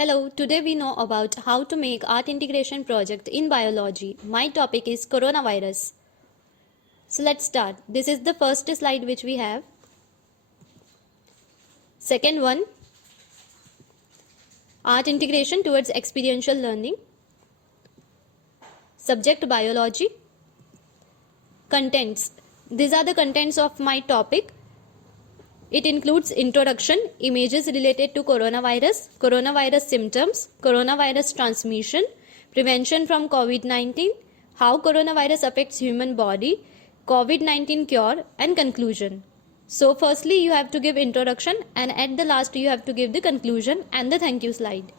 Hello, today we know about how to make art integration project in biology. My topic is coronavirus. So let's start. This is the first slide which we have. Second one, art integration towards experiential learning. Subject biology. Contents. These are the contents of my topic. It includes introduction, images related to coronavirus, coronavirus symptoms, coronavirus transmission, prevention from COVID-19, how coronavirus affects human body, COVID-19 cure, and conclusion. So firstly you have to give introduction, and at the last you have to give the conclusion and the thank you slide.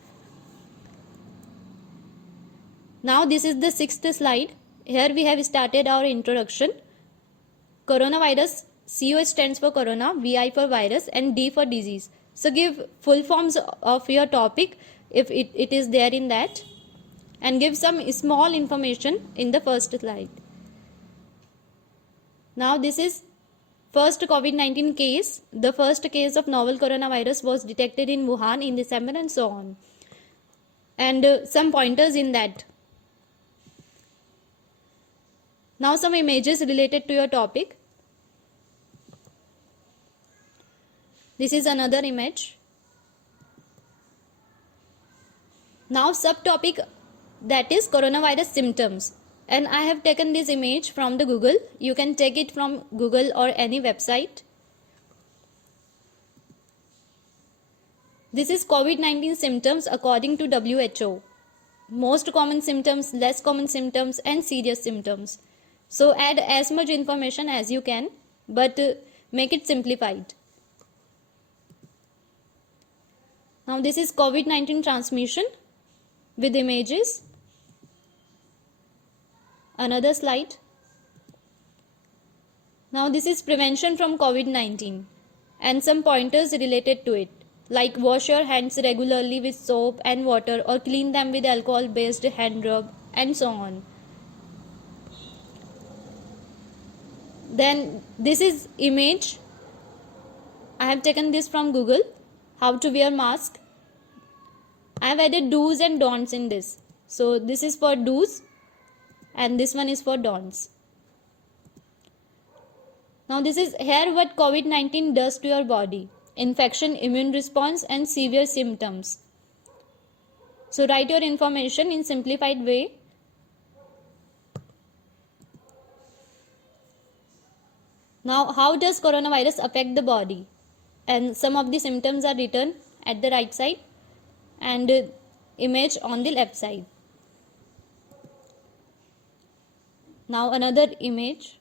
Now this is the sixth slide. Here we have started our introduction. Coronavirus, CO stands for corona, VI for virus, and D for disease. So give full forms of your topic if it is there in that, and give some small information in the first slide. Now this is first COVID-19 case. The first case of novel coronavirus was detected in Wuhan in December, and so on. And some pointers in that. Now some images related to your topic. This is another image. Now subtopic, that is coronavirus symptoms, and I have taken this image from the Google. You can take it from Google or any website. This is COVID-19 symptoms according to WHO. Most common symptoms, less common symptoms, and serious symptoms. So add as much information as you can, but make it simplified. Now this is COVID-19 transmission with images. Another slide. Now this is prevention from COVID-19 and some pointers related to it, like wash your hands regularly with soap and water or clean them with alcohol-based hand rub, and so on. Then this is image. I have taken this from Google. How to wear mask. I have added do's and don'ts in this. So this is for do's and this one is for don'ts. Now this is here what COVID-19 does to your body. Infection, immune response, and severe symptoms. So write your information in simplified way. Now how does coronavirus affect the body? And some of the symptoms are written at the right side and image on the left side. Now another image,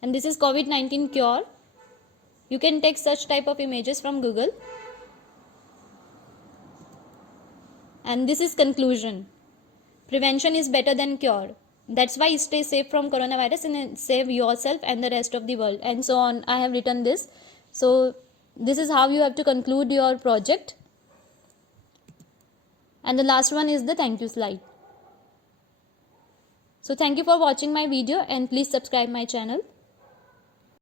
and this is COVID-19 cure. You can take such type of images from Google. And this is conclusion. Prevention is better than cure. That's why stay safe from coronavirus and save yourself and the rest of the world, and so on. I have written this. So this is how you have to conclude your project. And the last one is the thank you slide. So thank you for watching my video, and please subscribe my channel.